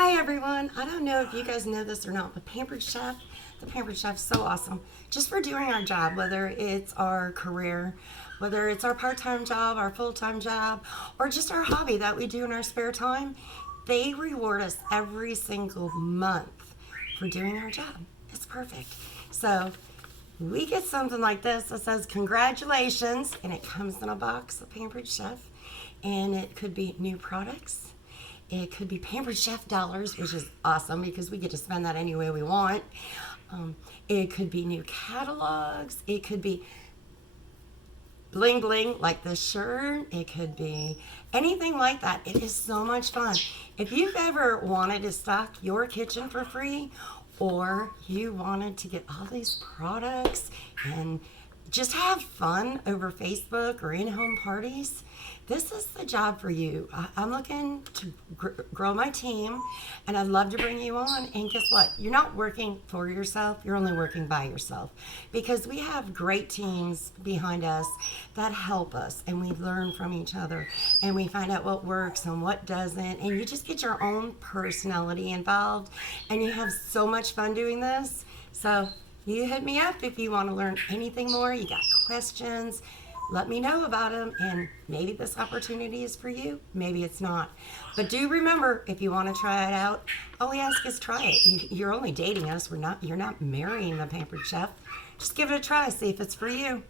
Hi everyone. I don't know if you guys know this or not, but the Pampered Chef's so awesome. Just for doing our job, whether it's our career, whether it's our part-time job, our full-time job, or just our hobby that we do in our spare time, they reward us every single month for doing our job. It's perfect. So we get something like this that says congratulations, and it comes in a box of Pampered Chef, and it could be new products. It could be Pampered Chef dollars, which is awesome because we get to spend that any way we want. It could be new catalogs. It could be bling bling like this shirt. It could be anything like that. It is so much fun. If you've ever wanted to stock your kitchen for free, or you wanted to get all these products and just have fun over Facebook or in-home parties, this is the job for you. I'm looking to grow my team, and I'd love to bring you on. And guess what? You're not working for yourself. You're only working by yourself, because we have great teams behind us that help us, and we learn from each other, and we find out what works and what doesn't, and you just get your own personality involved, and you have so much fun doing this. So you hit me up if you want to learn anything more. You got questions, let me know about them, and maybe this opportunity is for you, maybe it's not. But do remember, if you want to try it out, all we ask is try it. You're only dating us. You're not marrying the Pampered Chef. Just give it a try, see if it's for you.